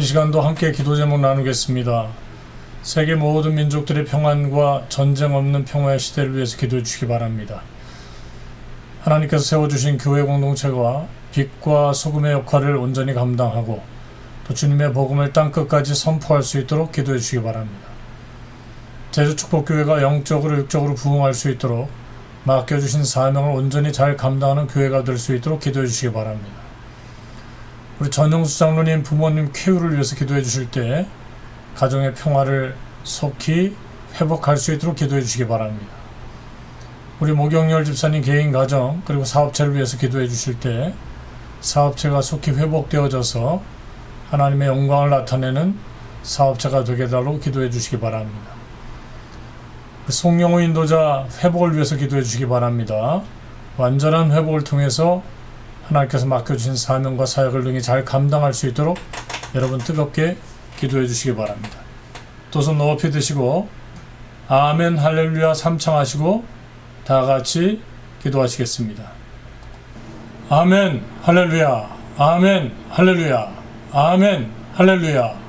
이 시간도 함께 기도 제목 나누겠습니다. 세계 모든 민족들의 평안과 전쟁 없는 평화의 시대를 위해서 기도해 주시기 바랍니다. 하나님께서 세워주신 교회 공동체가 빛과 소금의 역할을 온전히 감당하고 또 주님의 복음을 땅끝까지 선포할 수 있도록 기도해 주시기 바랍니다. 제주축복교회가 영적으로 육적으로 부흥할 수 있도록 맡겨주신 사명을 온전히 잘 감당하는 교회가 될 수 있도록 기도해 주시기 바랍니다. 우리 전영수 장로님 부모님 쾌유를 위해서 기도해 주실 때 가정의 평화를 속히 회복할 수 있도록 기도해 주시기 바랍니다. 우리 모경열 집사님 개인 가정 그리고 사업체를 위해서 기도해 주실 때 사업체가 속히 회복되어져서 하나님의 영광을 나타내는 사업체가 되게 달라고 기도해 주시기 바랍니다. 송영호 인도자 회복을 위해서 기도해 주시기 바랍니다. 완전한 회복을 통해서 하나님께서 맡겨주신 사명과 사역을 능히 잘 감당할 수 있도록 여러분 뜨겁게 기도해 주시기 바랍니다. 두 손 높이 드시고 아멘 할렐루야 삼창하시고 다 같이 기도하시겠습니다. 아멘 할렐루야 아멘 할렐루야 아멘 할렐루야.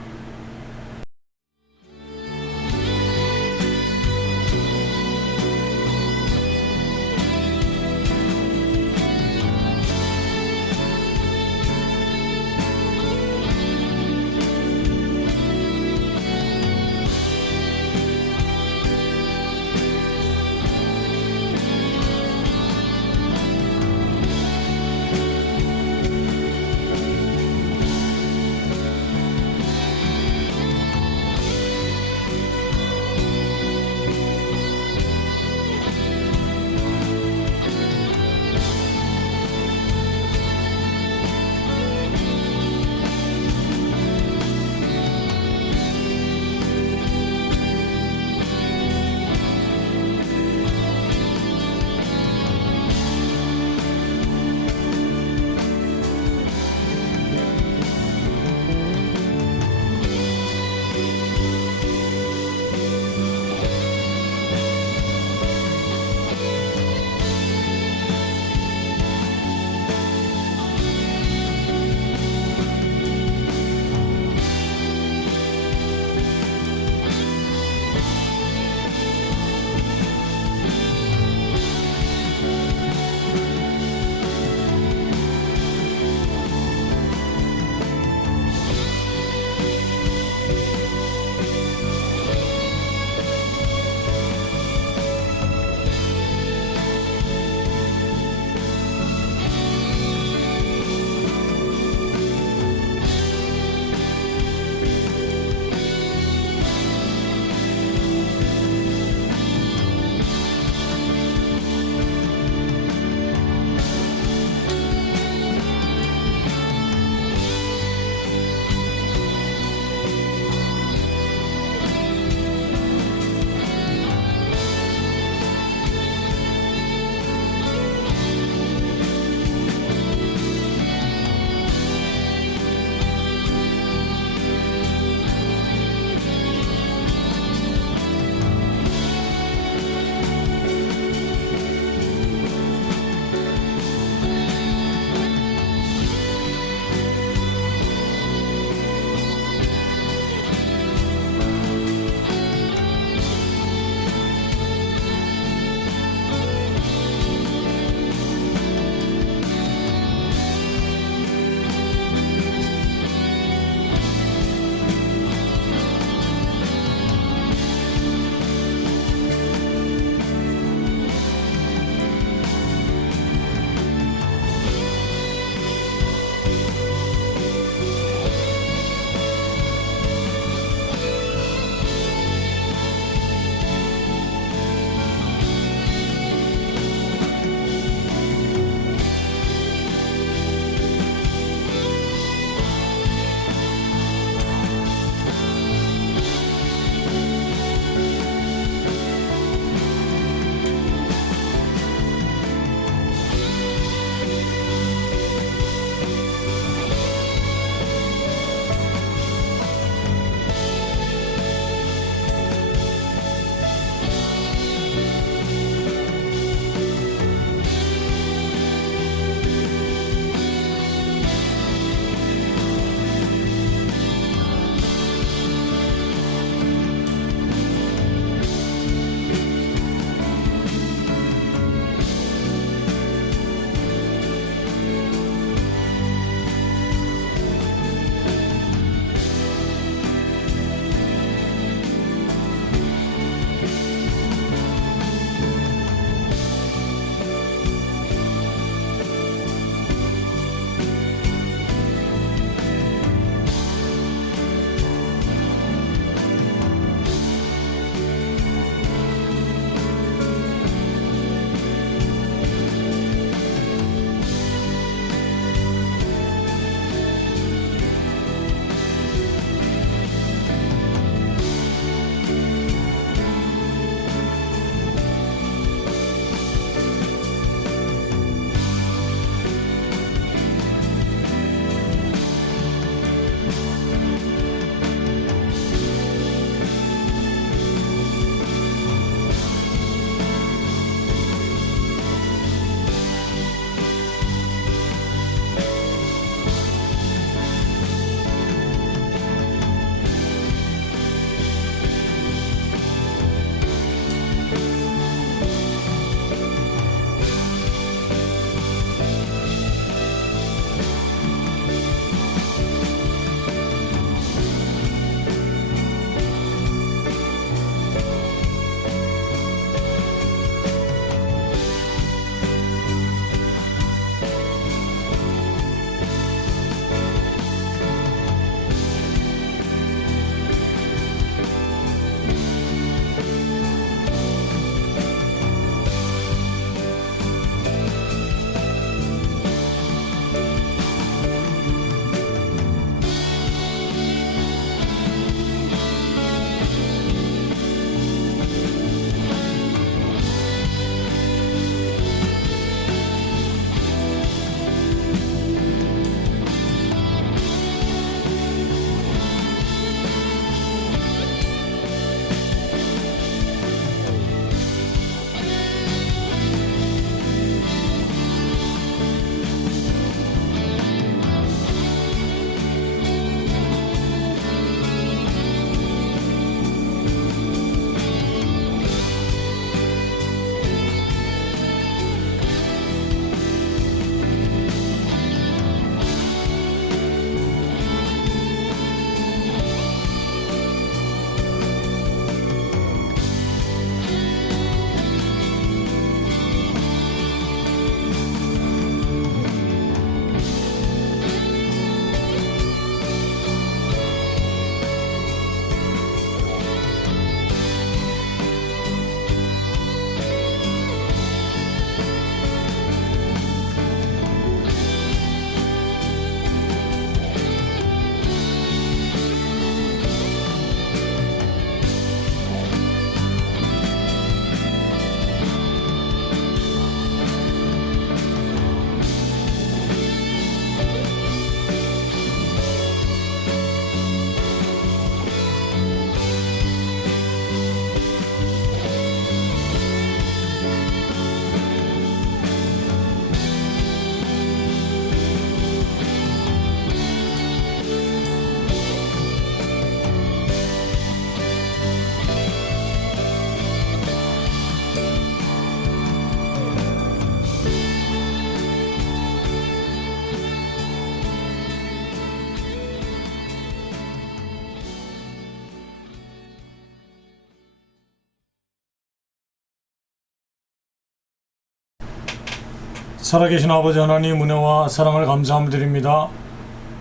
살아계신 아버지 하나님, 은혜와 사랑을 감사함을 드립니다.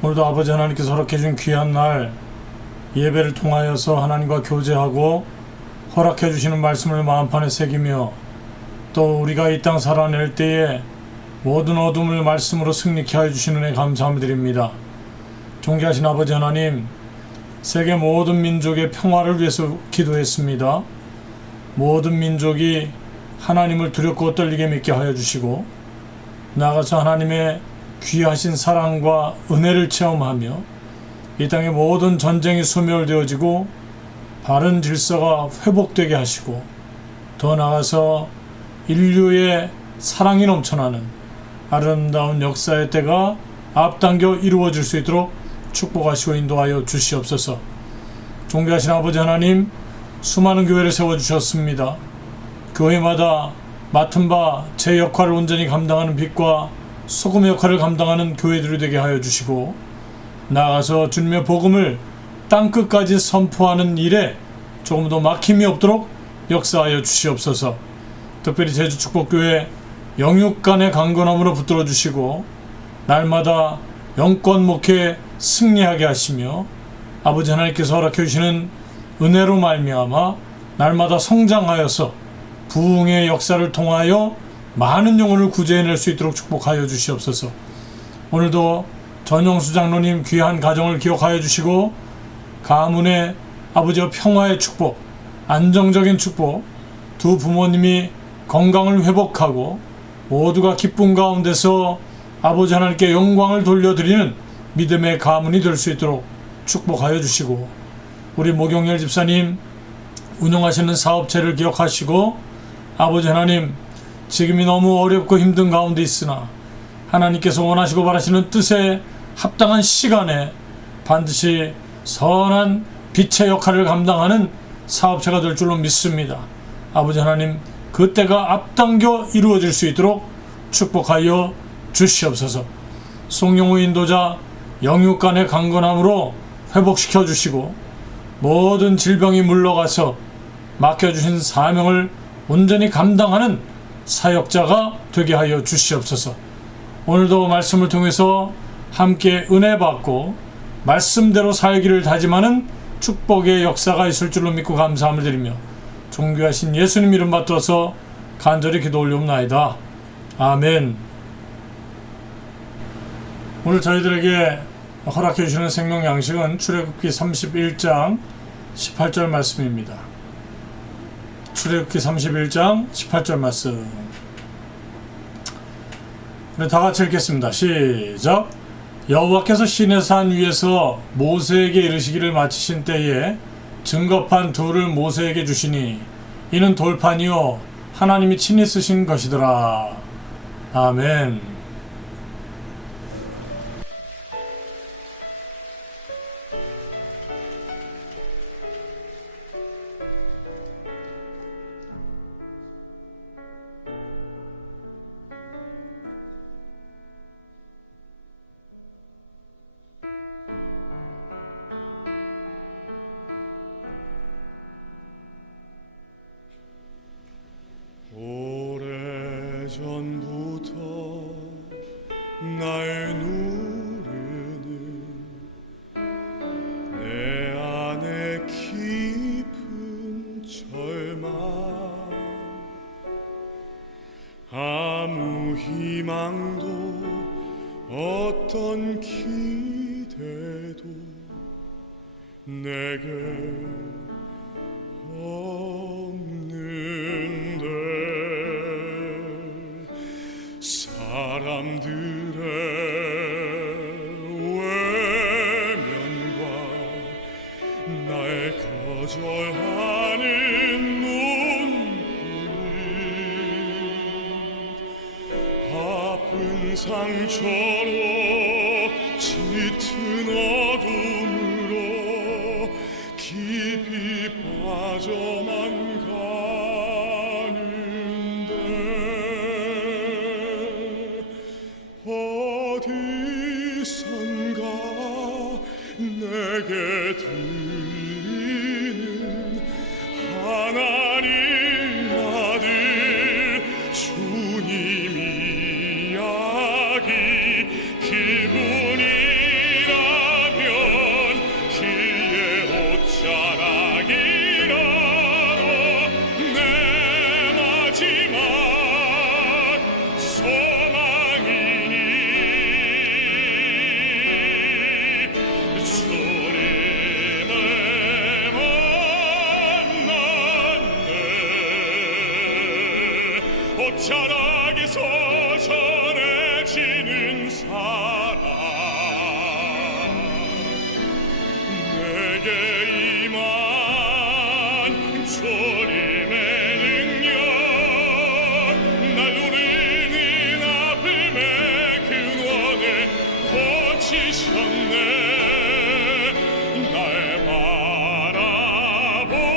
오늘도 아버지 하나님께서 허락해준 귀한 날 예배를 통하여서 하나님과 교제하고 허락해주시는 말씀을 마음판에 새기며 또 우리가 이 땅 살아낼 때에 모든 어둠을 말씀으로 승리케 하여 주시는 은혜 감사함을 드립니다. 존귀하신 아버지 하나님, 세계 모든 민족의 평화를 위해서 기도했습니다. 모든 민족이 하나님을 두렵고 떨리게 믿게 하여 주시고 나아가서 하나님의 귀하신 사랑과 은혜를 체험하며 이 땅의 모든 전쟁이 소멸되어지고 바른 질서가 회복되게 하시고 더 나아가서 인류의 사랑이 넘쳐나는 아름다운 역사의 때가 앞당겨 이루어질 수 있도록 축복하시고 인도하여 주시옵소서. 존귀하신 아버지 하나님, 수많은 교회를 세워주셨습니다. 교회마다 맡은 바 제 역할을 온전히 감당하는 빛과 소금의 역할을 감당하는 교회들이 되게 하여 주시고 나아가서 주님의 복음을 땅끝까지 선포하는 일에 조금 더 막힘이 없도록 역사하여 주시옵소서. 특별히 제주축복교회 영육간의 강건함으로 붙들어 주시고 날마다 영권 목회 승리하게 하시며 아버지 하나님께서 허락해 주시는 은혜로 말미암아 날마다 성장하여서 부흥의 역사를 통하여 많은 영혼을 구제해낼 수 있도록 축복하여 주시옵소서. 오늘도 전용수 장로님 귀한 가정을 기억하여 주시고 가문의 아버지와 평화의 축복, 안정적인 축복, 두 부모님이 건강을 회복하고 모두가 기쁨 가운데서 아버지 하나님께 영광을 돌려드리는 믿음의 가문이 될 수 있도록 축복하여 주시고 우리 모경열 집사님 운영하시는 사업체를 기억하시고 아버지 하나님, 지금이 너무 어렵고 힘든 가운데 있으나 하나님께서 원하시고 바라시는 뜻에 합당한 시간에 반드시 선한 빛의 역할을 감당하는 사업체가 될 줄로 믿습니다. 아버지 하나님, 그 때가 앞당겨 이루어질 수 있도록 축복하여 주시옵소서. 송영우 인도자 영육간의 강건함으로 회복시켜 주시고 모든 질병이 물러가서 맡겨주신 사명을 온전히 감당하는 사역자가 되게 하여 주시옵소서. 오늘도 말씀을 통해서 함께 은혜 받고 말씀대로 살기를 다짐하는 축복의 역사가 있을 줄로 믿고 감사함을 드리며 존귀하신 예수님 이름 받들어서 간절히 기도 올리옵나이다. 아멘. 오늘 저희들에게 허락해 주시는 생명 양식은 출애굽기 31장 18절 말씀입니다. 출애굽기 31장 18절 말씀. 우리 다 같이 읽겠습니다. 시작. 여호와께서 시내 산 위에서 모세에게 이르시기를 마치신 때에 증거판 둘을 모세에게 주시니 이는 돌판이요 하나님이 친히 쓰신 것이더라. 아멘. 오래전부터 날 누르는 내 안에 깊은 절망 아무 희망도 어떤 기대도 내게 없는데 사람들의 외면과 날 거절하는 눈빛 아픈 상처로 짙은 어둠으로 깊이 빠져만 가는데 어디선가 내게 들리는 하나님 아들 주님이 옷자락에서 전해지는 사랑 내게 임한 주님의 능력 날 누리는 아픔의 근원을 고치셨네 날 바라보시네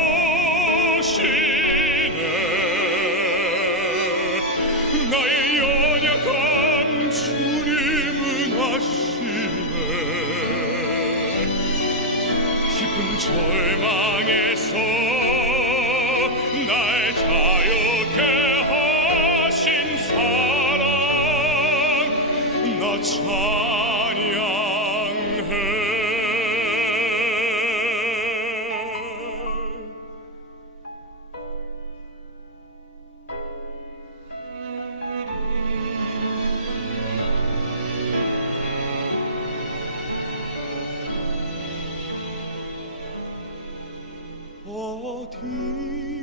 나의 연약한 주님은 아시네 깊은 절망에서 날 자유케 하신 사랑 나 찬양해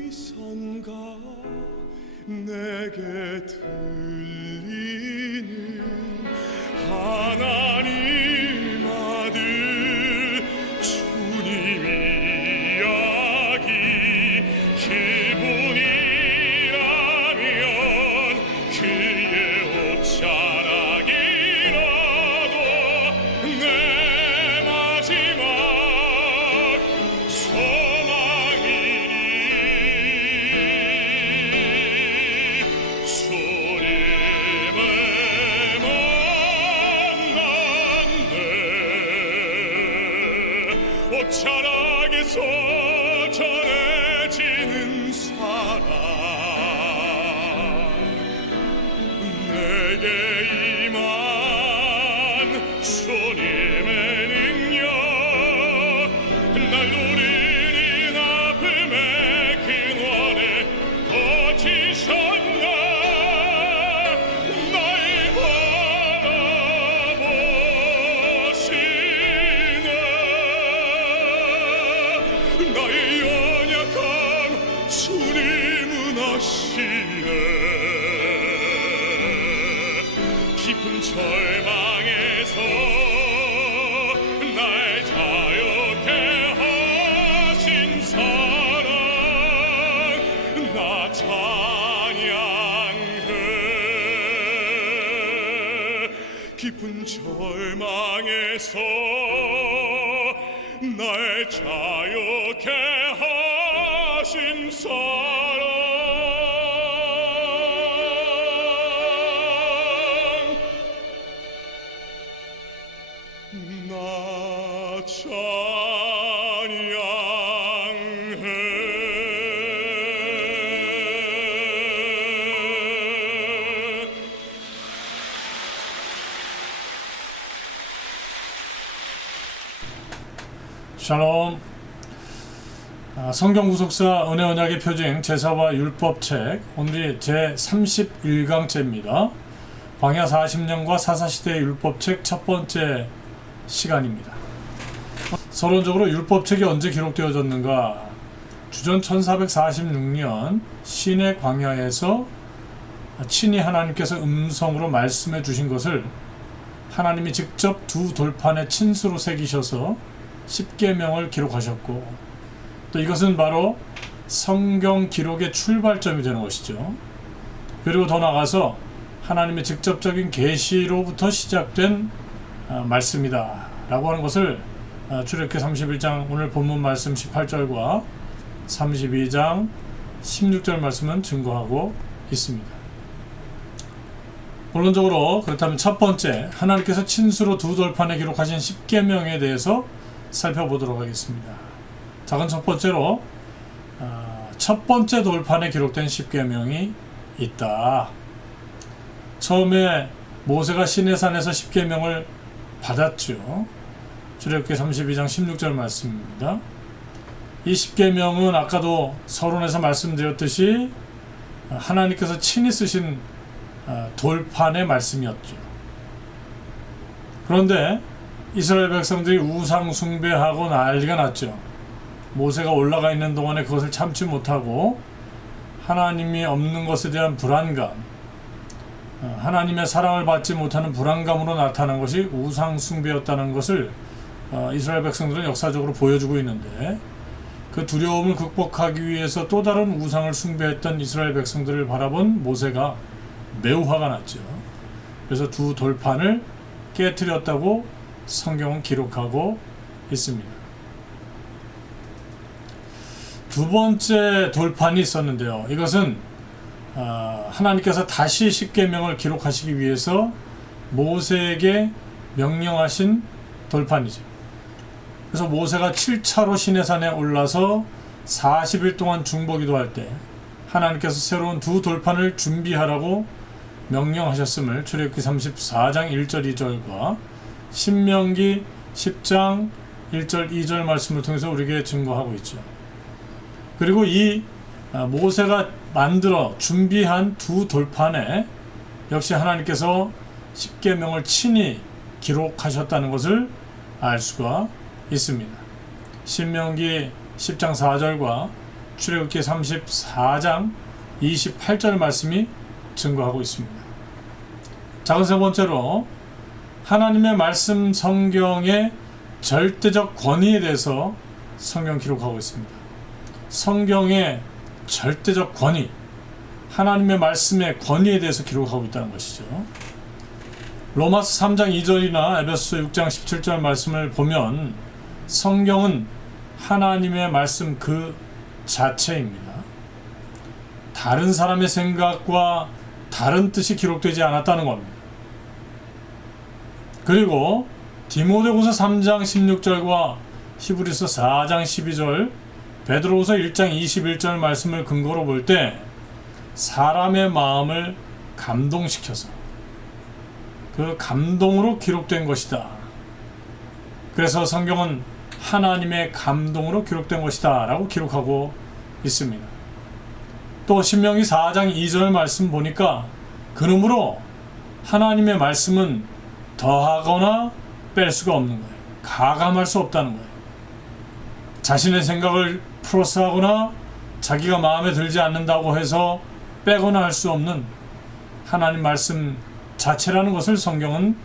어디선가 내게 들리는 하나님 아들 주님 이야기 그분이라면 그의 옷자락이라도 내 마지막 소망이니 주님을 만났네 옷자락에서 전해지는 사랑 내게 임한 주님의 능력 날 누리는 아픔의 근원을 고치셨네 날 바라보시네 나의 연약함 주님은 아시네 깊은 절망에서 날 자유케 하신 사랑 나 찬양해 깊은 절망에서 날 자유케 하신 사랑 나 찬양해 샬롬. 성경 구속사 은혜 언약의 표징 제사와 율법책 오늘이 제 31강째입니다. 광야 40년과 사사시대의 율법책 첫 번째 시간입니다. 서론적으로 율법책이 언제 기록되어졌는가? 주전 1446년 시내 광야에서 친히 하나님께서 음성으로 말씀해 주신 것을 하나님이 직접 두 돌판에 친수로 새기셔서 십계명을 기록하셨고 또 이것은 바로 성경 기록의 출발점이 되는 것이죠. 그리고 더 나아가서 하나님의 직접적인 계시로부터 시작된 말씀이다 라고 하는 것을 출애굽기 31장 오늘 본문 말씀 18절과 32장 16절 말씀은 증거하고 있습니다. 본론적으로 그렇다면 첫 번째 하나님께서 친수로 두 돌판에 기록하신 십계명에 대해서 살펴보도록 하겠습니다. 작은 첫 번째로 첫 번째 돌판에 기록된 십계명이 있다. 처음에 모세가 시내산에서 십계명을 받았죠. 출애굽기 32장 16절 말씀입니다. 이 십계명은 아까도 서론에서 말씀드렸듯이 하나님께서 친히 쓰신 돌판의 말씀이었죠. 그런데 이스라엘 백성들이 우상 숭배하고 난리가 났죠. 모세가 올라가 있는 동안에 그것을 참지 못하고 하나님이 없는 것에 대한 불안감, 하나님의 사랑을 받지 못하는 불안감으로 나타난 것이 우상 숭배였다는 것을 이스라엘 백성들은 역사적으로 보여주고 있는데, 그 두려움을 극복하기 위해서 또 다른 우상을 숭배했던 이스라엘 백성들을 바라본 모세가 매우 화가 났죠. 그래서 두 돌판을 깨뜨렸다고 성경은 기록하고 있습니다. 두 번째 돌판이 있었는데요. 이것은 하나님께서 다시 십계명을 기록하시기 위해서 모세에게 명령하신 돌판이죠. 그래서 모세가 7차로 시내산에 올라서 40일 동안 중보기도할 때 하나님께서 새로운 두 돌판을 준비하라고 명령하셨음을 출애굽기 34장 1절 2절과 신명기 10장 1절 2절 말씀을 통해서 우리에게 증거하고 있죠. 그리고 이 모세가 만들어 준비한 두 돌판에 역시 하나님께서 십계명을 친히 기록하셨다는 것을 알 수가 있습니다. 신명기 10장 4절과 출애굽기 34장 28절 말씀이 증거하고 있습니다. 자, 세 번째로 하나님의 말씀 성경의 절대적 권위에 대해서 성경 기록하고 있습니다. 성경의 절대적 권위, 하나님의 말씀의 권위에 대해서 기록하고 있다는 것이죠. 로마서 3장 2절이나 에베소서 6장 17절 말씀을 보면 성경은 하나님의 말씀 그 자체입니다. 다른 사람의 생각과 다른 뜻이 기록되지 않았다는 겁니다. 그리고 디모데후서 3장 16절과 히브리서 4장 12절, 베드로후서 1장 21절 말씀을 근거로 볼 때 사람의 마음을 감동시켜서 그 감동으로 기록된 것이다. 그래서 성경은 하나님의 감동으로 기록된 것이다 라고 기록하고 있습니다. 또 신명기 4장 2절 말씀 보니까 그러므로 하나님의 말씀은 더하거나 뺄 수가 없는 거예요. 가감할 수 없다는 거예요. 자신의 생각을 플러스하거나 자기가 마음에 들지 않는다고 해서 빼거나 할 수 없는 하나님 말씀 자체라는 것을 성경은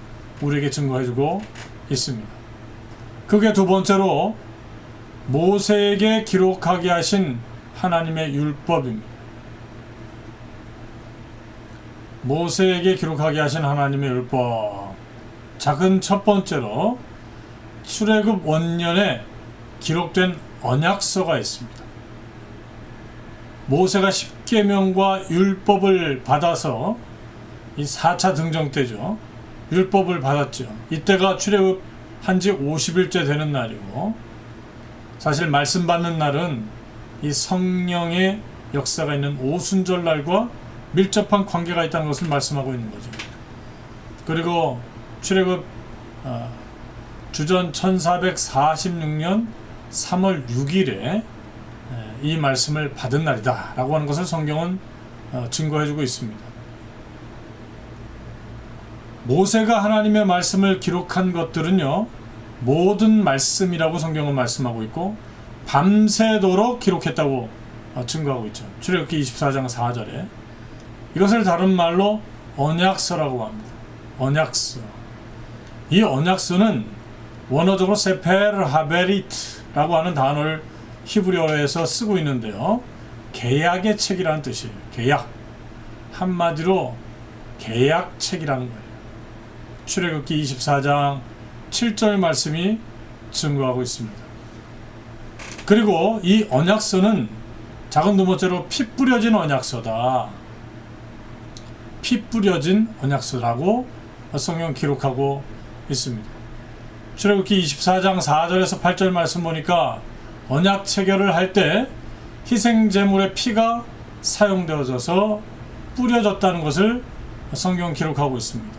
우리에게 증거해주고 있습니다. 그게 두 번째로 모세에게 기록하게 하신 하나님의 율법입니다. 모세에게 기록하게 하신 하나님의 율법. 작은 첫 번째로 출애굽 원년에 기록된 언약서가 있습니다. 모세가 십계명과 율법을 받아서 이 4차 등정 때죠. 율법을 받았죠. 이때가 출애굽한 지 50일째 되는 날이고, 사실 말씀 받는 날은 이 성령의 역사가 있는 오순절 날과 밀접한 관계가 있다는 것을 말씀하고 있는 거죠. 그리고 출애굽 주전 1446년 3월 6일에 이 말씀을 받은 날이다 라고 하는 것을 성경은 증거해주고 있습니다. 모세가 하나님의 말씀을 기록한 것들은요, 모든 말씀이라고 성경은 말씀하고 있고 밤새도록 기록했다고 증거하고 있죠. 출애굽기 24장 4절에 이것을 다른 말로 언약서라고 합니다. 언약서. 이 언약서는 원어적으로 세페르 하베리트라고 하는 단어를 히브리어에서 쓰고 있는데요, 계약의 책이라는 뜻이에요. 계약. 한마디로 계약책이라는 거예요. 출애굽기 24장 7절 말씀이 증거하고 있습니다. 그리고 이 언약서는 작은 두 번째로 피 뿌려진 언약서다. 피 뿌려진 언약서라고 성경 기록하고 있습니다. 출애굽기 24장 4절에서 8절 말씀 보니까 언약 체결을 할 때 희생 제물의 피가 사용되어져서 뿌려졌다는 것을 성경 기록하고 있습니다.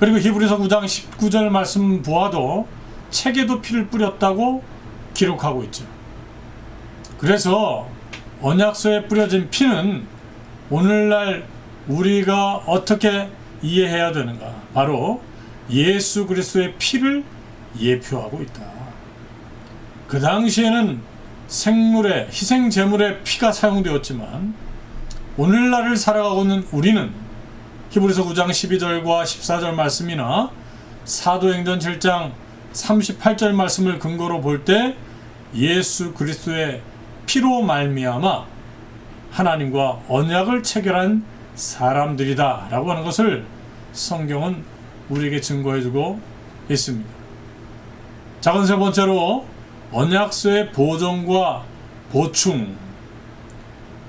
그리고 히브리서 9장 19절 말씀 보아도 책에도 피를 뿌렸다고 기록하고 있죠. 그래서 언약서에 뿌려진 피는 오늘날 우리가 어떻게 이해해야 되는가? 바로 예수 그리스도의 피를 예표하고 있다. 그 당시에는 생물의 희생 제물의 피가 사용되었지만 오늘날을 살아가고 있는 우리는 히브리서 9장 12절과 14절 말씀이나 사도행전 7장 38절 말씀을 근거로 볼 때 예수 그리스도의 피로 말미암아 하나님과 언약을 체결한 사람들이다 라고 하는 것을 성경은 우리에게 증거해주고 있습니다. 자, 세 번째로 언약서의 보존과 보충.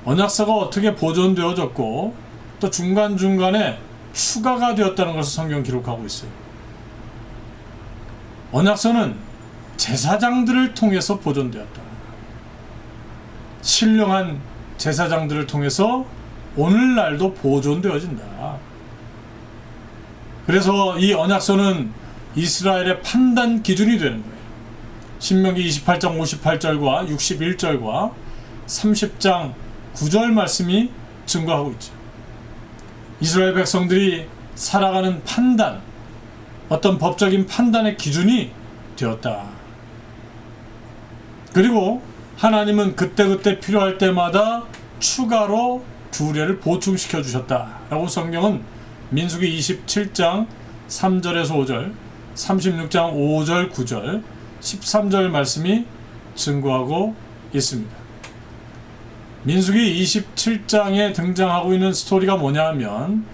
언약서가 어떻게 보존되어졌고 또 중간중간에 추가가 되었다는 것을 성경 기록하고 있어요. 언약서는 제사장들을 통해서 보존되었다. 신령한 제사장들을 통해서 오늘날도 보존되어진다. 그래서 이 언약서는 이스라엘의 판단 기준이 되는 거예요. 신명기 28장 58절과 61절과 30장 9절 말씀이 증거하고 있죠. 이스라엘 백성들이 살아가는 판단, 어떤 법적인 판단의 기준이 되었다. 그리고 하나님은 그때그때 필요할 때마다 추가로 규례를 보충시켜 주셨다라고 성경은 민수기 27장 3절에서 5절, 36장 5절, 9절, 13절 말씀이 증거하고 있습니다. 민수기 27장에 등장하고 있는 스토리가 뭐냐 하면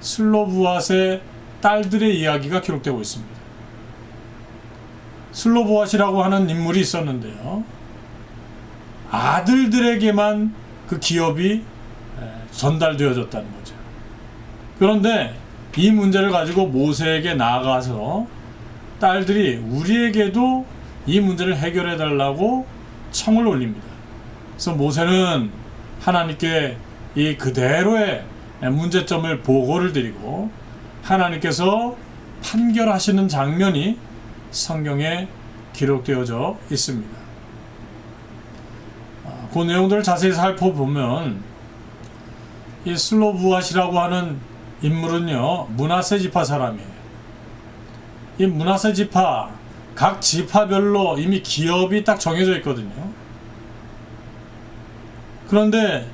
슬로브앗의 딸들의 이야기가 기록되고 있습니다. 슬로브앗이라고 하는 인물이 있었는데요. 아들들에게만 그 기업이 전달되어졌다는 거죠. 그런데 이 문제를 가지고 모세에게 나아가서 딸들이 우리에게도 이 문제를 해결해 달라고 청을 올립니다. 그래서 모세는 하나님께 이 그대로의 문제점을 보고를 드리고 하나님께서 판결하시는 장면이 성경에 기록되어져 있습니다. 그 내용들을 자세히 살펴보면 이 슬로브앗이라고 하는 인물은요, 므낫세 지파 사람이에요. 이 므낫세 지파, 각 지파별로 이미 기업이 딱 정해져 있거든요. 그런데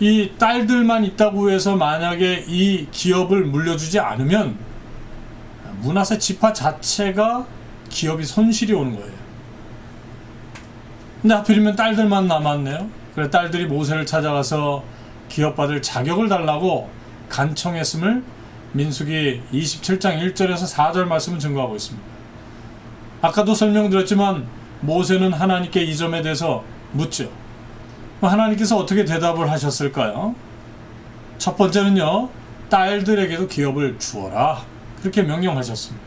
이 딸들만 있다고 해서 만약에 이 기업을 물려주지 않으면 므낫세 지파 자체가 기업이 손실이 오는 거예요. 근데 하필이면 딸들만 남았네요. 그래 딸들이 모세를 찾아가서 기업받을 자격을 달라고 간청했음을 민수기 27장 1절에서 4절 말씀은 증거하고 있습니다. 아까도 설명드렸지만 모세는 하나님께 이 점에 대해서 묻죠. 하나님께서 어떻게 대답을 하셨을까요? 첫 번째는요, 딸들에게도 기업을 주어라. 그렇게 명령하셨습니다.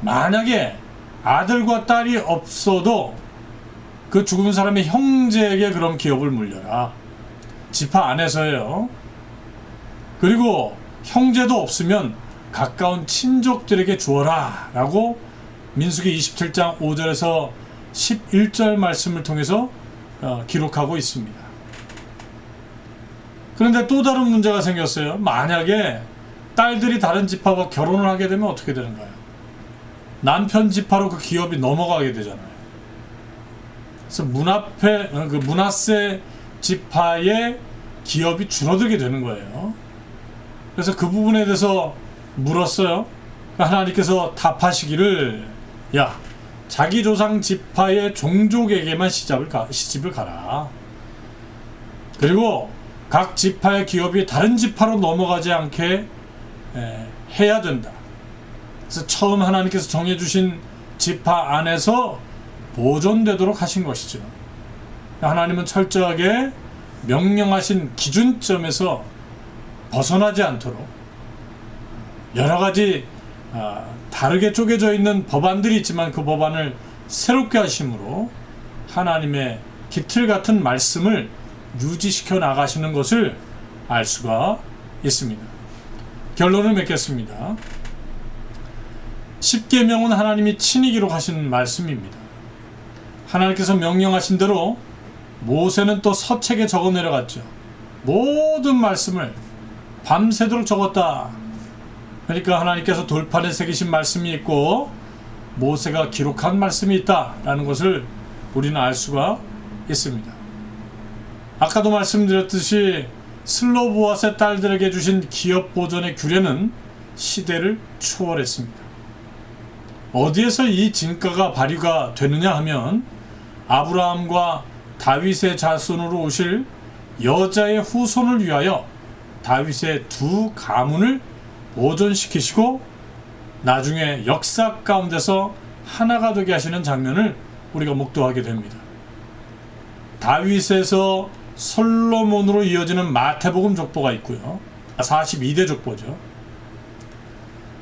만약에 아들과 딸이 없어도 그 죽은 사람의 형제에게 그럼 기업을 물려라. 지파 안에서예요. 그리고 형제도 없으면 가까운 친족들에게 주어라 라고 민수기 27장 5절에서 11절 말씀을 통해서 기록하고 있습니다. 그런데 또 다른 문제가 생겼어요. 만약에 딸들이 다른 지파와 결혼을 하게 되면 어떻게 되는가요? 남편 지파로 그 기업이 넘어가게 되잖아요. 그래서 므낫세 지파의 기업이 줄어들게 되는 거예요. 그래서 그 부분에 대해서 물었어요. 하나님께서 답하시기를, 야, 자기 조상 지파의 종족에게만 시집을 가라. 그리고 각 지파의 기업이 다른 지파로 넘어가지 않게 해야 된다. 그래서 처음 하나님께서 정해주신 지파 안에서 보존되도록 하신 것이죠. 하나님은 철저하게 명령하신 기준점에서 벗어나지 않도록 여러 가지 다르게 쪼개져 있는 법안들이 있지만 그 법안을 새롭게 하심으로 하나님의 깃틀 같은 말씀을 유지시켜 나가시는 것을 알 수가 있습니다. 결론을 맺겠습니다. 십계명은 하나님이 친히 기록하신 말씀입니다. 하나님께서 명령하신 대로 모세는 또 서책에 적어 내려갔죠. 모든 말씀을 밤새도록 적었다. 그러니까 하나님께서 돌판에 새기신 말씀이 있고 모세가 기록한 말씀이 있다라는 것을 우리는 알 수가 있습니다. 아까도 말씀드렸듯이 슬로보아스의 딸들에게 주신 기업 보존의 규례는 시대를 초월했습니다. 어디에서 이 진가가 발휘가 되느냐 하면 아브라함과 다윗의 자손으로 오실 여자의 후손을 위하여 다윗의 두 가문을 보존시키시고 나중에 역사 가운데서 하나가 되게 하시는 장면을 우리가 목도하게 됩니다. 다윗에서 솔로몬으로 이어지는 마태복음 족보가 있고요. 42대 족보죠.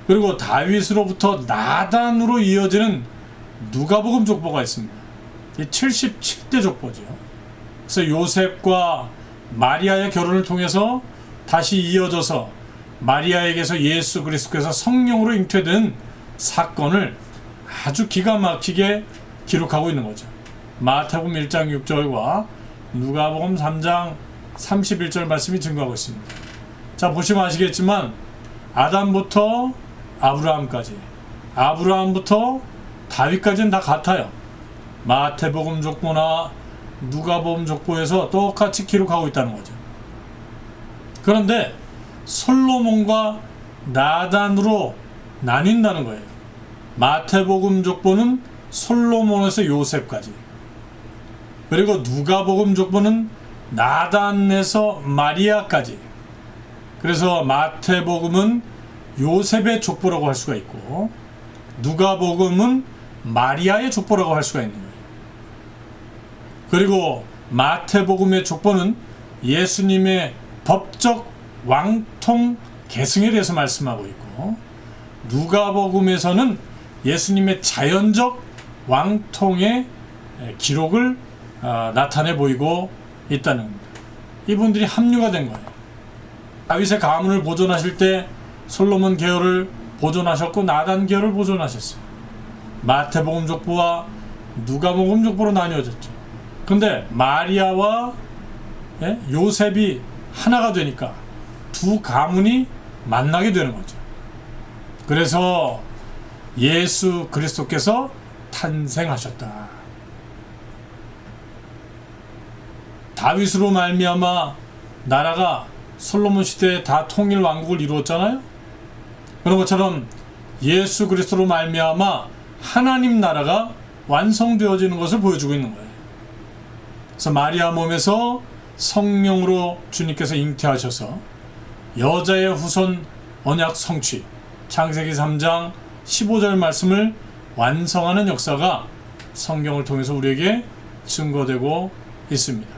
그리고 다윗으로부터 나단으로 이어지는 누가복음 족보가 있습니다. 이 77대 족보죠. 그래서 요셉과 마리아의 결혼을 통해서 다시 이어져서 마리아에게서 예수 그리스도께서 성령으로 잉태된 사건을 아주 기가 막히게 기록하고 있는 거죠. 마태복음 1장 6절과 누가복음 3장 31절 말씀이 증거하고 있습니다. 자, 보시면 아시겠지만 아담부터 아브라함까지, 아브라함부터 다윗까지는 다 같아요. 마태복음 족보나 누가복음 족보에서 똑같이 기록하고 있다는 거죠. 그런데 솔로몬과 나단으로 나뉜다는 거예요. 마태복음 족보는 솔로몬에서 요셉까지, 그리고 누가복음 족보는 나단에서 마리아까지. 그래서 마태복음은 요셉의 족보라고 할 수가 있고 누가복음은 마리아의 족보라고 할 수가 있는 거예요. 그리고 마태복음의 족보는 예수님의 법적 왕통 계승에 대해서 말씀하고 있고 누가복음에서는 예수님의 자연적 왕통의 기록을 나타내 보이고 있다는 겁니다. 이분들이 합류가 된 거예요. 다윗의 가문을 보존하실 때 솔로몬 계열을 보존하셨고 나단 계열을 보존하셨어요. 마태복음 족보와 누가복음 족보로 나뉘어졌죠. 근데 마리아와 요셉이 하나가 되니까 두 가문이 만나게 되는 거죠. 그래서 예수 그리스도께서 탄생하셨다. 다윗으로 말미암아 나라가 솔로몬 시대에 다 통일 왕국을 이루었잖아요. 그런 것처럼 예수 그리스도로 말미암아 하나님 나라가 완성되어지는 것을 보여주고 있는 거예요. 그래서 마리아 몸에서 성령으로 주님께서 잉태하셔서 여자의 후손 언약 성취, 창세기 3장 15절 말씀을 완성하는 역사가 성경을 통해서 우리에게 증거되고 있습니다.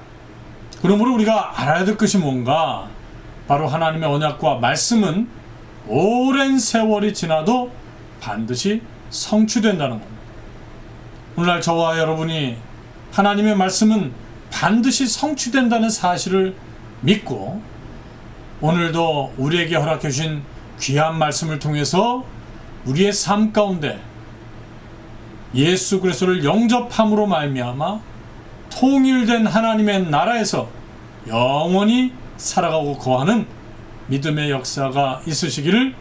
그러므로 우리가 알아야 될 것이 뭔가? 바로 하나님의 언약과 말씀은 오랜 세월이 지나도 반드시 성취된다는 겁니다. 오늘날 저와 여러분이 하나님의 말씀은 반드시 성취된다는 사실을 믿고 오늘도 우리에게 허락해 주신 귀한 말씀을 통해서 우리의 삶 가운데 예수 그리스도를 영접함으로 말미암아 통일된 하나님의 나라에서 영원히 살아가고 거하는 믿음의 역사가 있으시기를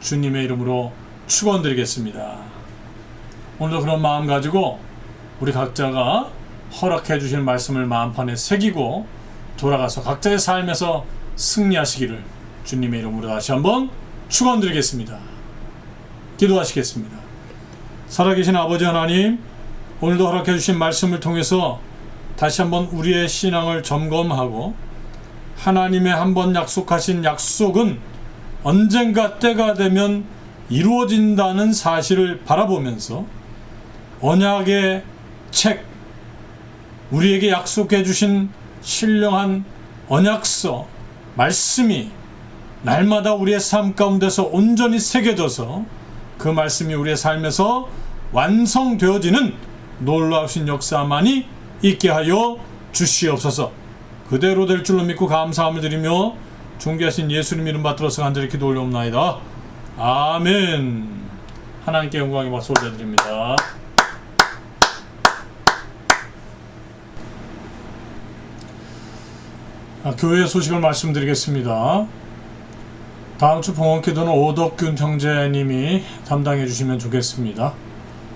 주님의 이름으로 축원드리겠습니다. 오늘도 그런 마음 가지고 우리 각자가 허락해 주신 말씀을 마음판에 새기고 돌아가서 각자의 삶에서 승리하시기를 주님의 이름으로 다시 한번 축원드리겠습니다. 기도하시겠습니다. 살아계신 아버지 하나님, 오늘도 허락해 주신 말씀을 통해서 다시 한번 우리의 신앙을 점검하고 하나님의 한번 약속하신 약속은 언젠가 때가 되면 이루어진다는 사실을 바라보면서 언약의 책, 우리에게 약속해 주신 신령한 언약서 말씀이 날마다 우리의 삶 가운데서 온전히 새겨져서 그 말씀이 우리의 삶에서 완성되어지는 놀라우신 역사만이 있게 하여 주시옵소서. 그대로 될 줄로 믿고 감사함을 드리며 존귀하신 예수님 이름 받들어서 간절히 기도 올려옵나이다. 아멘. 하나님께 영광의 박수 올려드립니다. 교회 소식을 말씀드리겠습니다. 다음 주 봉헌기도는 오덕균 형제님이 담당해 주시면 좋겠습니다.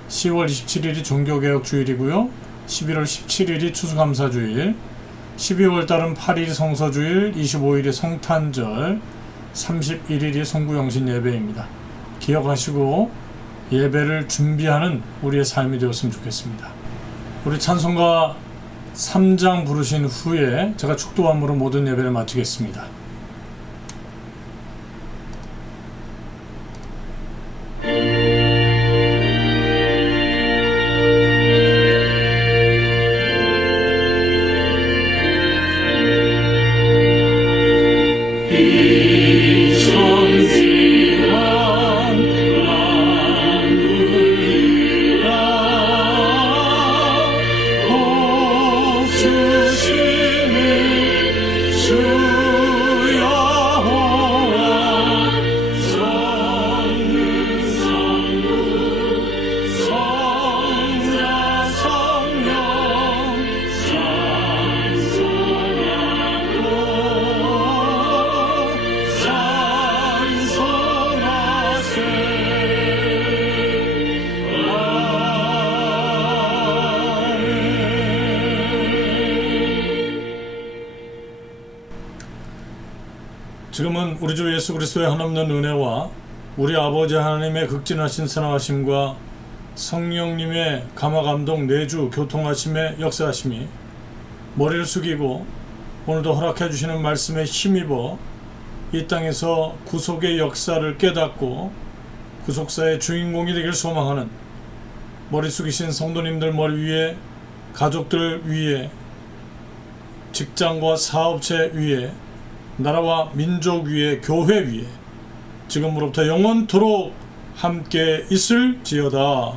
10월 27일이 종교개혁 주일이고요. 11월 17일이 추수감사주일, 12월 달은 8일이 성서주일, 25일이 성탄절, 31일이 성구영신 예배입니다. 기억하시고 예배를 준비하는 우리의 삶이 되었으면 좋겠습니다. 우리 찬송가 3장 부르신 후에 제가 축도함으로 모든 예배를 마치겠습니다. 지금은 우리 주 예수 그리스도의 한없는 은혜와 우리 아버지 하나님의 극진하신 사랑하심과 성령님의 감화감동 내주 교통하심의 역사하심이 머리를 숙이고 오늘도 허락해 주시는 말씀에 힘입어 이 땅에서 구속의 역사를 깨닫고 구속사의 주인공이 되길 소망하는 머리 숙이신 성도님들 머리 위에, 가족들 위에, 직장과 사업체 위에, 나라와 민족 위에, 교회 위에 지금으로부터 영원토록 함께 있을지어다.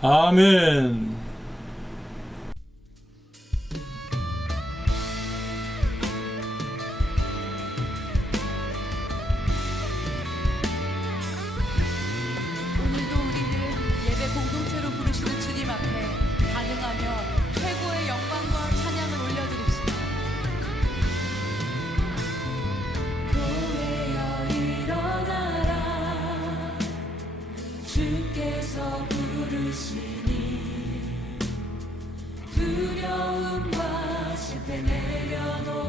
아멘. 오늘도 우리를 예배 공동체로 부르시는 주님 앞에 반응하며 최고의 영광과 찬양을 올려드립시다. 교회여 일어나라, 주께서 부르시니 두려움과 실패 내려놓